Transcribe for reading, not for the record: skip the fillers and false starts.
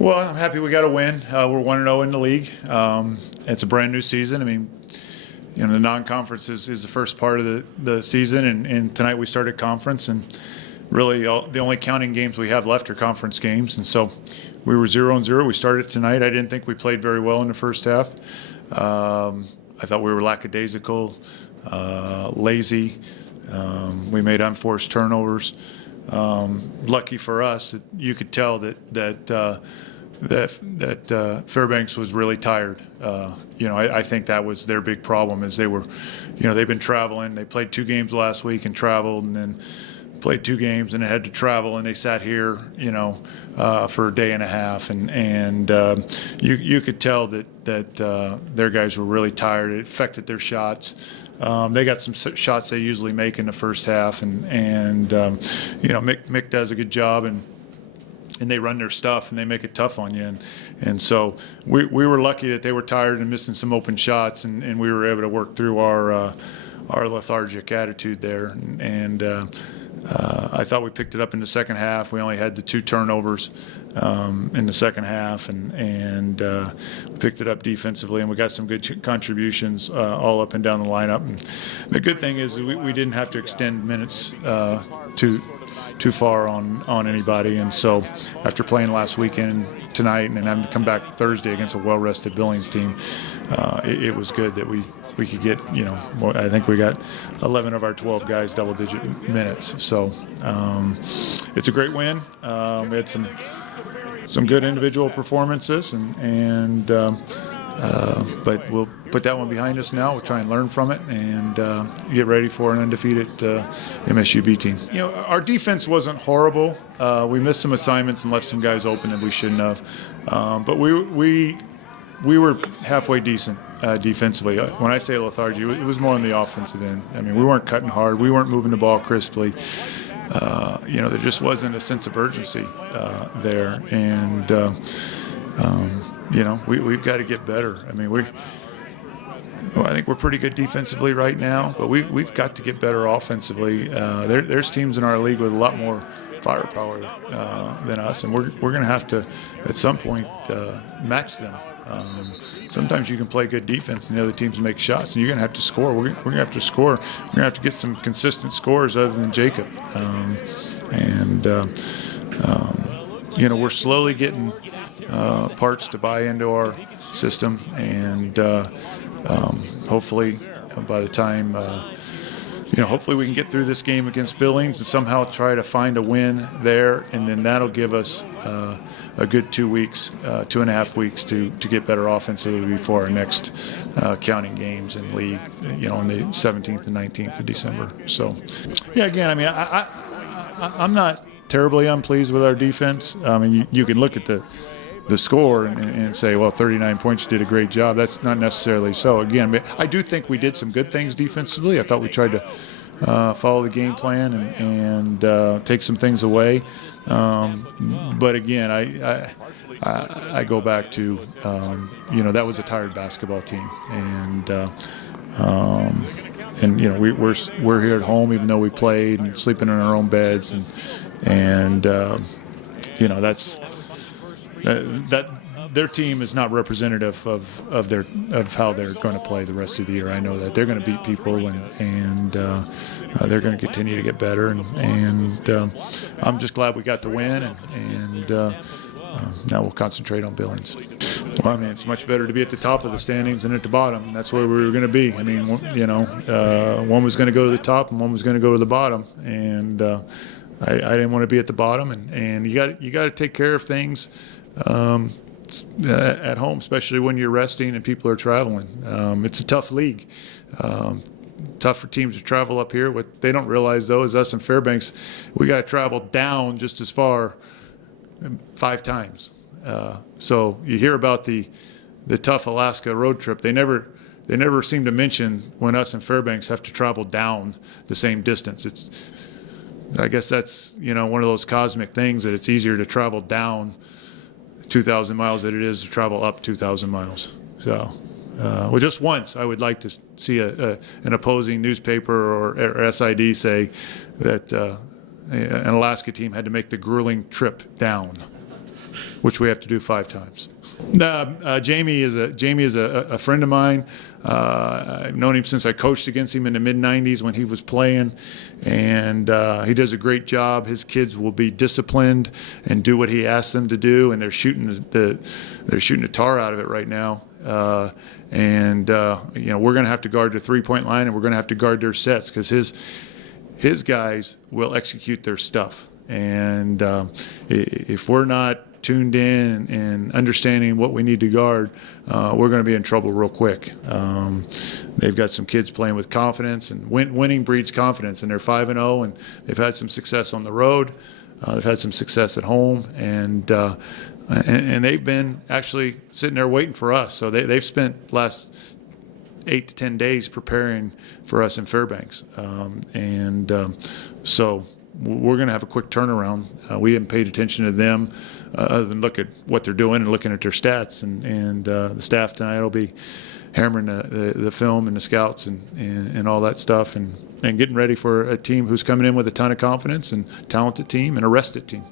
Well, I'm happy we got a win. We're 1-0 in the league. It's a brand new season. I mean, the non-conference is the first part of the season, and tonight we started conference, and really the only counting games we have left are conference games. And so we were 0-0. We started tonight. I didn't think we played very well in the first half. I thought we were lackadaisical, lazy. We made unforced turnovers. Lucky for us, that you could tell that Fairbanks was really tired. I think that was their big problem, is they were, they've been traveling. They played 2 games last week and traveled, and then played 2 games and they had to travel, and they sat here, for a day and a half, and you could tell that their guys were really tired. It affected their shots. They got some shots they usually make in the first half, and Mick does a good job, and they run their stuff and they make it tough on you, and so we were lucky that they were tired and missing some open shots, and we were able to work through our lethargic attitude there, and I thought we picked it up in the second half. We only had the 2 turnovers in the second half, and we picked it up defensively, and we got some good contributions all up and down the lineup. And the good thing is we didn't have to extend minutes too far on anybody, and so after playing last weekend tonight and then having to come back Thursday against a well-rested Billings team, it was good that we could get, I think we got 11 of our 12 guys double-digit minutes. So it's a great win. We had some good individual performances, but we'll put that one behind us now. We'll try and learn from it and get ready for an undefeated MSU-B team. Our defense wasn't horrible. We missed some assignments and left some guys open that we shouldn't have. But we were halfway decent defensively. When I say lethargy, it was more on the offensive end. I mean, we weren't cutting hard. We weren't moving the ball crisply. There just wasn't a sense of urgency there. And, we've got to get better. I mean, I think we're pretty good defensively right now, but we've got to get better offensively. There's teams in our league with a lot more firepower than us, and we're going to have to, at some point, match them. Sometimes you can play good defense and the other teams make shots, and you're going to have to score. We're going to have to score. We're going to have to get some consistent scores other than Jacob. We're slowly getting parts to buy into our system, and hopefully by the time hopefully we can get through this game against Billings and somehow try to find a win there, and then that'll give us a good 2 weeks, 2.5 weeks to get better offensively before our next counting games in league, on the 17th and 19th of December. So, yeah, again, I mean, I'm not terribly unpleased with our defense. I mean, you can look at the score and say, well, 39 points, you did a great job. That's not necessarily so. Again, I do think we did some good things defensively. I thought we tried to follow the game plan and take some things away. But again, I go back to, that was a tired basketball team. We're here at home, even though we played, and sleeping in our own beds. That's that their team is not representative of how they're going to play the rest of the year. I know that they're going to beat people, and they're going to continue to get better. And I'm just glad we got the win, and now we'll concentrate on Billings. Well, I mean, it's much better to be at the top of the standings than at the bottom. That's where we were going to be. I mean, one was going to go to the top and one was going to go to the bottom, and I didn't want to be at the bottom. And you got to take care of things at home, especially when you're resting and people are traveling. It's a tough league. Tough for teams to travel up here. What they don't realize, though, is us in Fairbanks, we got to travel down just as far 5 times. So you hear about the tough Alaska road trip. They never seem to mention when us in Fairbanks have to travel down the same distance. I guess that's one of those cosmic things, that it's easier to travel down 2,000 miles than it is to travel up 2,000 miles. So, just once, I would like to see an opposing newspaper or SID say that an Alaska team had to make the grueling trip down. which we have to do 5 times. Jamie is a friend of mine. I've known him since I coached against him in the mid-'90s when he was playing, and he does a great job. His kids will be disciplined and do what he asks them to do, and they're shooting the tar out of it right now. We're going to have to guard the 3-point line, and we're going to have to guard their sets because his guys will execute their stuff. And if we're not tuned in and understanding what we need to guard, we're going to be in trouble real quick. They've got some kids playing with confidence, and winning breeds confidence, and they're 5-0, and they've had some success on the road. They've had some success at home, and they've been actually sitting there waiting for us. So they've spent last 8 to 10 days preparing for us in Fairbanks. So we're going to have a quick turnaround. We haven't paid attention to them other than look at what they're doing and looking at their stats. And the staff tonight will be hammering the film and the scouts and all that stuff and getting ready for a team who's coming in with a ton of confidence and talented team and a rested team.